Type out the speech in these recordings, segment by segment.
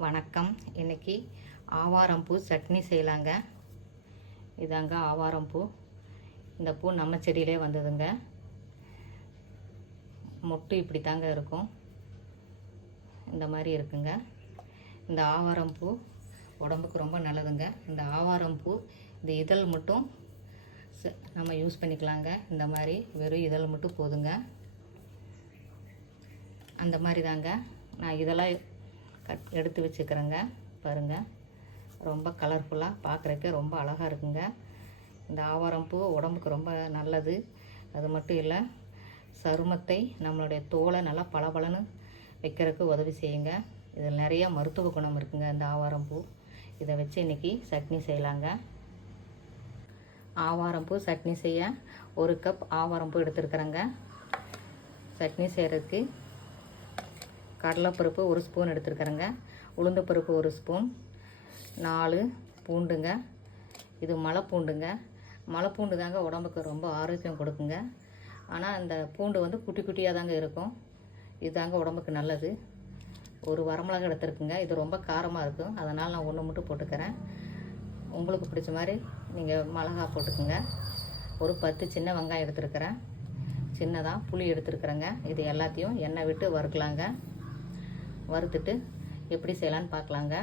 வணக்கம். இன்னைக்கு ஆவாரம்பூ சட்னி செய்யலாங்க. இதாங்க ஆவாரம்பூ இந்த பூ நம்ம செடியிலே வந்ததுங்க. மொட்டு இப்படி தாங்க இருக்கும். இந்த மாதிரி இருக்குங்க. இந்த ஆவாரம்பூ உடம்புக்கு ரொம்ப நல்லதுங்க. இந்த ஆவாரம்பூ இந்த இதழ் மட்டும் ச- நம்ம யூஸ் பண்ணிக்கலாங்க. இந்த மாதிரி வெறும் இதழ் மட்டும் போதுங்க. அந்த மாதிரி தாங்க. நான் இதெல்லாம் கட் எடுத்து வச்சுக்கிறேங்க. பாருங்கள் ரொம்ப கலர்ஃபுல்லாக பார்க்குறக்கே ரொம்ப அழகாக இருக்குங்க. இந்த ஆவாரம் பூ உடம்புக்கு ரொம்ப நல்லது. அது மட்டும் இல்லை சருமத்தை நம்மளுடைய தோலை நல்லா பளபளன்னு வைக்கிறதுக்கு உதவி செய்யுங்க. இதில் நிறைய மருத்துவ குணம் இருக்குங்க இந்த ஆவாரம் பூ. இதை வச்சு இன்றைக்கி சட்னி செய்யலாங்க. ஆவாரம் பூ சட்னி செய்ய ஒரு கப் ஆவாரம் பூ எடுத்துருக்குறேங்க. சட்னி செய்கிறதுக்கு கடலைப்பருப்பு ஒரு ஸ்பூன் எடுத்துருக்குறேங்க. உளுந்தப்பருப்பு ஒரு ஸ்பூன். நாலு பூண்டுங்க. இது மலைப்பூண்டுங்க. மலைப்பூண்டு தாங்க உடம்புக்கு ரொம்ப ஆரோக்கியம் கொடுக்குங்க. ஆனால் இந்த பூண்டு வந்து குட்டி குட்டியாக தாங்க இருக்கும். இது தாங்க உடம்புக்கு நல்லது. ஒரு வரமிளகா எடுத்துருக்குங்க. இது ரொம்ப காரமாக இருக்கும். அதனால் நான் ஒன்று மட்டும் போட்டுக்கிறேன். உங்களுக்கு பிடிச்ச மாதிரி நீங்கள் மிளகா போட்டுக்குங்க. ஒரு பத்து சின்ன வெங்காயம் எடுத்துருக்கிறேன். சின்னதாக புளி எடுத்துருக்குறேங்க. இது எல்லாத்தையும் எண்ணெய் விட்டு வறுக்கலாங்க. வறுத்துட்டு எப்படி செய்யலான்னு பார்க்கலாங்க.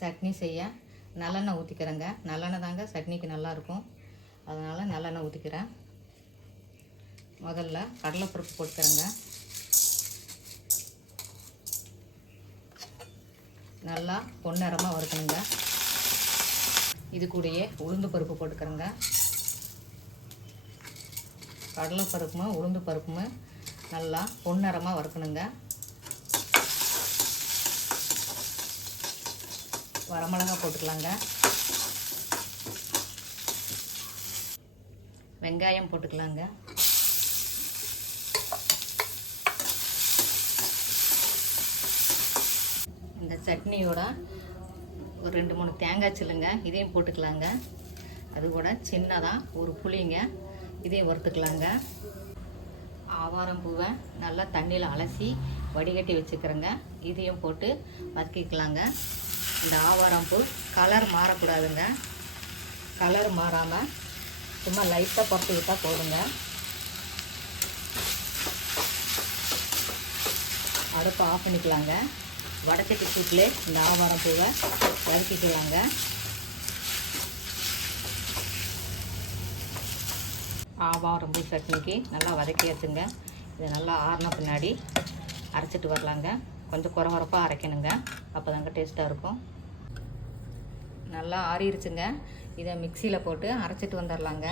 சட்னி செய்ய நல்லெண்ணெய் ஊற்றிக்கிறேங்க நல்லெண்ணெய் தாங்க சட்னிக்கு நல்லாயிருக்கும் அதனால் நல்லெண்ணெய் ஊற்றிக்கிறேன் முதல்ல கடலைப்பருப்பு போட்டுக்கிறேங்க. நல்லா பொன்னிறமாக வறுக்கணுங்க. இது கூடயே உளுந்து பருப்பு போட்டுக்கிறேங்க. கடலைப்பருப்பும் உளுந்து பருப்பும் நல்லா பொன்னிறமாக வறுக்கணுங்க. வரமிளகா போட்டுக்கலாங்க. வெங்காயம் போட்டுக்கலாங்க. இந்த சட்னியோட ஒரு ரெண்டு மூணு தேங்காய் சில்லுங்க இதையும் போட்டுக்கலாங்க. அது கூட சின்னதாக ஒரு புளிங்க இதையும் வறுத்துக்கலாங்க. ஆவாரம் பூவை நல்லா தண்ணியில் அலசி வடிகட்டி வச்சுக்கிறேங்க. இதையும் போட்டு வதக்கிக்கலாங்க. இந்த ஆவாரம் பூ கலர் மாறக்கூடாதுங்க. கலர் மாறாமல் சும்மா லைட்டாக பொறுத்து விட்டால் போதுங்க. அடுப்பை ஆஃப் பண்ணிக்கலாங்க. வடச்சட்டி சூட்டில் இந்த ஆவாரம் பூவை வதக்கிக்கலாங்க. ஆவாரம் பூ சட்னிக்கு நல்லா வதக்கியாச்சுங்க. இது நல்லா ஆறின பின்னாடி அரைச்சிட்டு வரலாங்க. கொஞ்சம் குறவரப்பாக அரைக்கணுங்க. அப்போ தாங்க டேஸ்ட்டாக இருக்கும். நல்லா ஆறிடுச்சுங்க இதை மிக்சியில் போட்டு அரைச்சிட்டு வந்துடலாங்க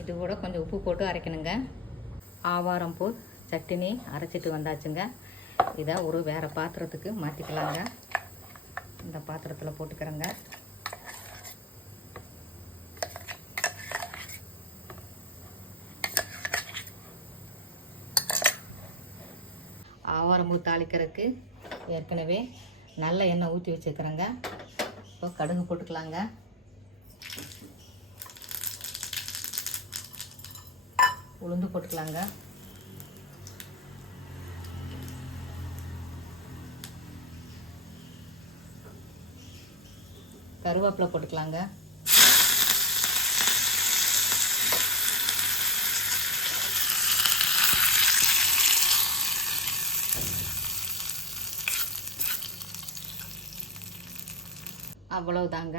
இது கூட கொஞ்சம் உப்பு போட்டு அரைக்கணுங்க. ஆவாரம் பூ சட்னி அரைச்சிட்டு வந்தாச்சுங்க. இதை ஒரு வேறு பாத்திரத்துக்கு மாற்றிக்கலாங்க இந்த பாத்திரத்தில் போட்டுக்கிறேங்க. கடுகு தாளிக்கிறதுக்கு ஏற்கனவே நல்ல எண்ணெய் ஊற்றி வச்சுருக்குறேங்க. இப்போ கடுகு போட்டுக்கலாங்க. உளுந்து போட்டுக்கலாங்க. கருவேப்பிலை போட்டுக்கலாங்க. அவ்வளவுதாங்க.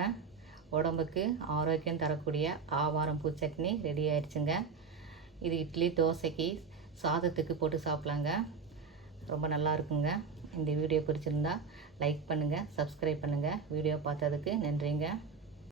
உடம்புக்கு ஆரோக்கியம் தரக்கூடிய ஆவாரம் பூ சட்னி ரெடி ஆயிடுச்சுங்க. இது இட்லி தோசைக்கு சாதத்துக்கு போட்டு சாப்பிட்லாங்க. ரொம்ப நல்லா இருக்குங்க. இந்த வீடியோ பிடிச்சிருந்தா லைக் பண்ணுங்கள் சப்ஸ்கிரைப் பண்ணுங்கள் வீடியோ பார்த்ததுக்கு நன்றிங்க.